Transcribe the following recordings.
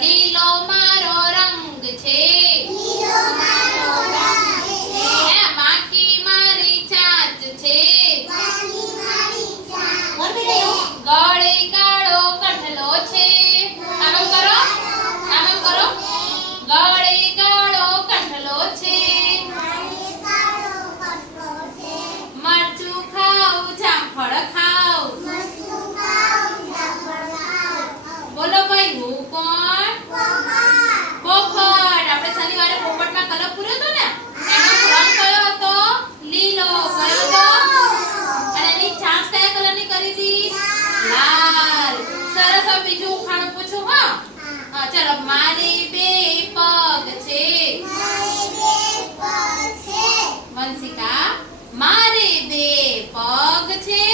લીલો મારો રંગ છે, માખી મારી ચાંચ છે, ગળે કાળો કંઠલો છે, આમ કરો ગળે કાળો કંઠલો છે, મરચું ખાવ જામફળ ખાવ, બોલો ભાઈ હું કોણ? પોપટ. આપણે શનિવારે પોપટમાં કલર પૂર્યો હતો ને, એનો રંગ કયો હતો? લીલો. કયો હતો? અને એની ચાંચ કયા કલરની કરી હતી? લાલ. સરસ. હવે બીજું ઉખાણું પૂછું. હા ચલો. મારે બે પગ છે, વંશિકા મારે બે પગ છે,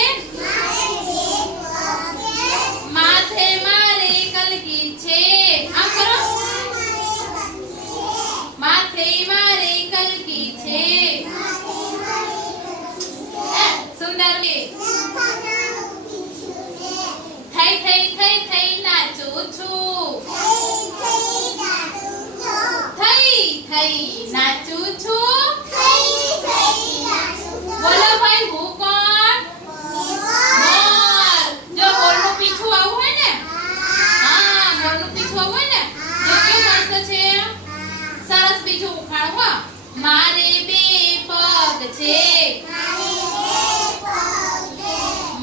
માથે મારે કલકી છે, આમ કરો, માથે મારે કલકી છે, સુંદર કે થઈ નાચું છું, થઈ નાચું છું, બોલો ભાઈ હું કોણ? મોર. જો મોરનું પીછું આવું હોય ને, હા મોરનું પીછું આવું હોય ને, જો કેવું મસ્ત છે. સરસ. બીજું ઉખાણું. હા મારે બે પગ છે,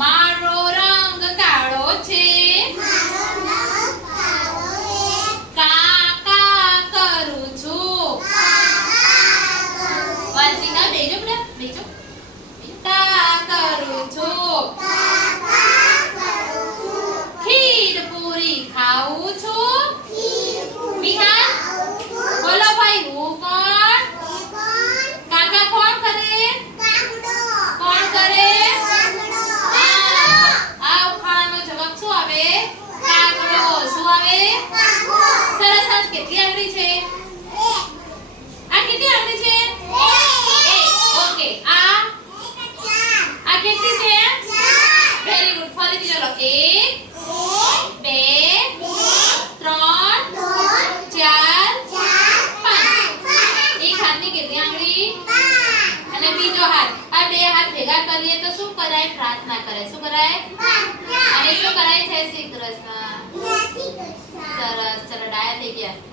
મારો રંગ કાળો છે, કા કા કરું છું, વંશિકા બેજો બેટા બેજો, કા કરું છું, ખીર પૂરી ખાઉં છું, વિહાન બોલો ભાઈ હું કોણ? કાકા કોણ કરે? કોણ કરે? આ ઉખાણાનો જવાબ શું આવે? કાગડો. શું આવે? સરસ. આજ કેટલી આંગળી છે? આ કેટલી આંગળી છે? ઓકે. આ કેટલી છે? Very good. ફરીથી ચલો. 1 2 3 4 5. એક હાથની કેટલી આંગળી? અને બીજો હાથ. આ બે હાથ ભેગા કરીએ તો શું કરાય? પ્રાર્થના કરાય. શું કરાય? અને શું કરાય? જય શ્રી કૃષ્ણ. સરસ. ચલો ડાયા થઈ ગયા.